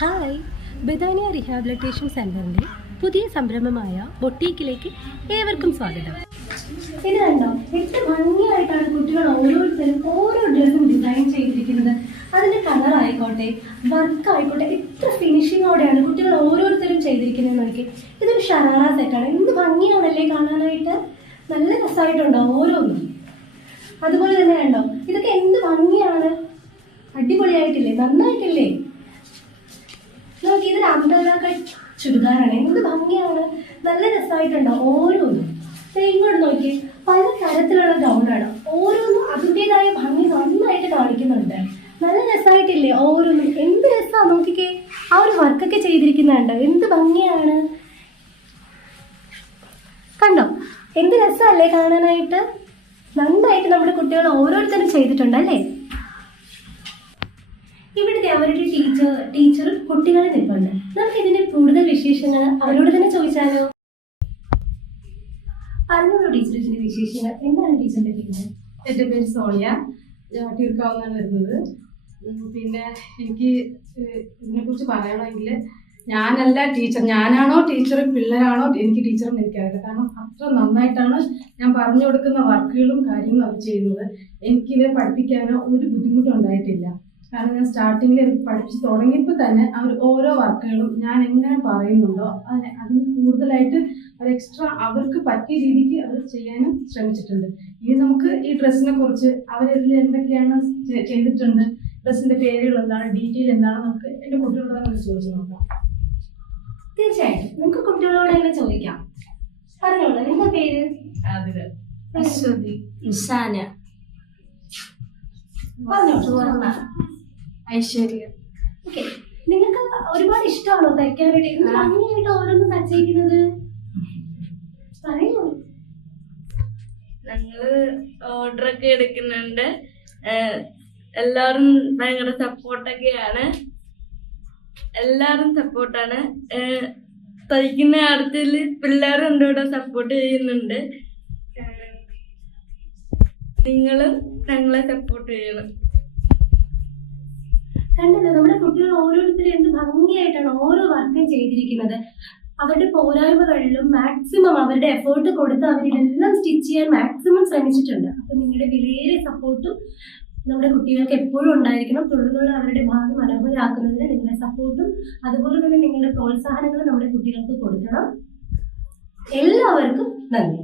Hi, ബെതാനിയ rehabilitation സെൻ്ററിൻ്റെ പുതിയ സംരംഭമായ ബൊട്ടീക്കിലേക്ക് ഏവർക്കും സ്വാഗതം. ഇത് കണ്ടോ, എത്ര ഭംഗിയായിട്ടാണ് കുട്ടികൾ ഓരോരുത്തരും ഓരോ ഡ്രസ്സും ഡിസൈൻ ചെയ്തിരിക്കുന്നത്. അതിൻ്റെ കളറായിക്കോട്ടെ, വർക്കായിക്കോട്ടെ, എത്ര ഫിനിഷിങ്ങോടെയാണ് കുട്ടികൾ ഓരോരുത്തരും ചെയ്തിരിക്കുന്നത് നോക്കി. ഇതൊരു ഷറാറ സെറ്റാണ്. എന്ത് ഭംഗിയാണല്ലേ കാണാനായിട്ട്. നല്ല രസമായിട്ടുണ്ടോ ഓരോന്നും. അതുപോലെ തന്നെ കണ്ടോ, ഇതൊക്കെ എന്ത് ഭംഗിയാണ്. അടിപൊളിയായിട്ടില്ലേ, നന്നായിട്ടില്ലേ. നോക്കി, ഇതൊരു അമ്പർല കട്ട് ചുരിദാറാണ്. എന്ത് ഭംഗിയാണ്, നല്ല രസമായിട്ടുണ്ടോ ഓരോന്നും. ഇങ്ങോട്ട് നോക്കി, പല തരത്തിലുള്ള ഗൗണാണ്. ഓരോന്നും അതിൻ്റെതായ ഭംഗി നന്നായിട്ട് കാണിക്കുന്നുണ്ട്. നല്ല രസമായിട്ടില്ലേ ഓരോന്നും. എന്ത് രസമാണ് നോക്കിക്കേ. ആ ഒരു വർക്കൊക്കെ ചെയ്തിരിക്കുന്നുണ്ടോ, എന്ത് ഭംഗിയാണ്. കണ്ടോ, എന്ത് രസമല്ലേ കാണാനായിട്ട്. നന്നായിട്ട് നമ്മുടെ കുട്ടികൾ ഓരോരുത്തരും ചെയ്തിട്ടുണ്ടല്ലേ. ഇവിടുത്തെ അവരുടെ ടീച്ചറും കുട്ടികളെ നിൽപ്പുണ്ട്. നമുക്ക് ഇതിന്റെ കൂടുതൽ വിശേഷങ്ങൾ അവരോട് തന്നെ ചോദിച്ചാലോ. പറഞ്ഞോളൂ ടീച്ചർ, ഇതിന്റെ വിശേഷങ്ങൾ എന്താണ് ടീച്ചറിന്റെ പേര്? എൻ്റെ പേര് സോണിയ, തീർക്കാവുന്നതാണ് വരുന്നത്. പിന്നെ എനിക്ക് ഇതിനെക്കുറിച്ച് പറയണമെങ്കിൽ ഞാനല്ല ടീച്ചർ, ഞാനാണോ ടീച്ചർ, പിള്ളേരാണോ എനിക്ക് ടീച്ചർ എന്ന് എനിക്കറിയില്ല. കാരണം അത്ര നന്നായിട്ടാണ് ഞാൻ പറഞ്ഞു കൊടുക്കുന്ന വർക്കുകളും കാര്യങ്ങളും അവർ ചെയ്യുന്നത്. എനിക്കിവരെ പഠിപ്പിക്കാനോ ഒരു ബുദ്ധിമുട്ടും ഉണ്ടായിട്ടില്ല. കാരണം ഞാൻ സ്റ്റാർട്ടിങ്ങിൽ പഠിപ്പിച്ച് തുടങ്ങിയപ്പോൾ തന്നെ അവർ ഓരോ വർക്കുകളും ഞാൻ എങ്ങനെ പറയുന്നുണ്ടോ അതിന് കൂടുതലായിട്ട് അവർ എക്സ്ട്രാ അവർക്ക് പറ്റിയ രീതിക്ക് അവർ ചെയ്യാനും ശ്രമിച്ചിട്ടുണ്ട്. ഇനി നമുക്ക് ഈ ഡ്രസ്സിനെ കുറിച്ച് അവരിതിൽ എന്തൊക്കെയാണ് ചെയ്തിട്ടുണ്ട്, ഡ്രസ്സിൻ്റെ പേരുകൾ എന്താണ്, ഡീറ്റെയിൽ എന്താണ്, നമുക്ക് എൻ്റെ കുട്ടികളോട് തന്നെ ചോദിച്ചു നോക്കാം. തീർച്ചയായിട്ടും നമുക്ക് കുട്ടികളോട് തന്നെ ചോദിക്കാം. പറഞ്ഞോളൂ, നിങ്ങളുടെ പേര്? അതില് അശ്വതി, ഇഷാന, പറഞ്ഞോളൂ. ഐശ്വര്യ. ഓക്കെ, നിങ്ങൾക്ക് ഒരുപാട് ഇഷ്ടമാണോ തയ്ക്കാനായിട്ട്? എന്ത് ഭംഗിയായിട്ട് ഓരോന്നും തയ്ച്ചിരിക്കുന്നത് പറയൂ. ഞങ്ങള് ഓർഡറൊക്കെ എടുക്കുന്നുണ്ട്. എല്ലാവരും ഭയങ്കര സപ്പോർട്ടൊക്കെയാണ്. എല്ലാവരും സപ്പോർട്ടാണ്. തയ്ക്കുന്ന കാര്യത്തിൽ പിള്ളേരും എൻ്റെ കൂടെ സപ്പോർട്ട് ചെയ്യുന്നുണ്ട്. നിങ്ങളും ഞങ്ങളെ സപ്പോർട്ട് ചെയ്യണം. കണ്ടല്ലോ, നമ്മുടെ കുട്ടികൾ ഓരോരുത്തരും എന്ത് ഭംഗിയായിട്ടാണ് ഓരോ വർക്കും ചെയ്തിരിക്കുന്നത്. അവരുടെ പോരായ്മകളിലും മാക്സിമം അവരുടെ എഫേർട്ട് കൊടുത്ത് അവരിതെല്ലാം സ്റ്റിച്ച് ചെയ്യാൻ മാക്സിമം ശ്രമിച്ചിട്ടുണ്ട്. അപ്പൊ നിങ്ങളുടെ വിലയേറിയ സപ്പോർട്ടും നമ്മുടെ കുട്ടികൾക്ക് എപ്പോഴും ഉണ്ടായിരിക്കണം. തുടർന്നുള്ള അവരുടെ ഭാവി മനോഹരമാക്കുന്നതിന് നിങ്ങളുടെ സപ്പോർട്ടും അതുപോലെ തന്നെ നിങ്ങളുടെ പ്രോത്സാഹനങ്ങളും നമ്മുടെ കുട്ടികൾക്ക് കൊടുക്കണം. എല്ലാവർക്കും നന്ദി.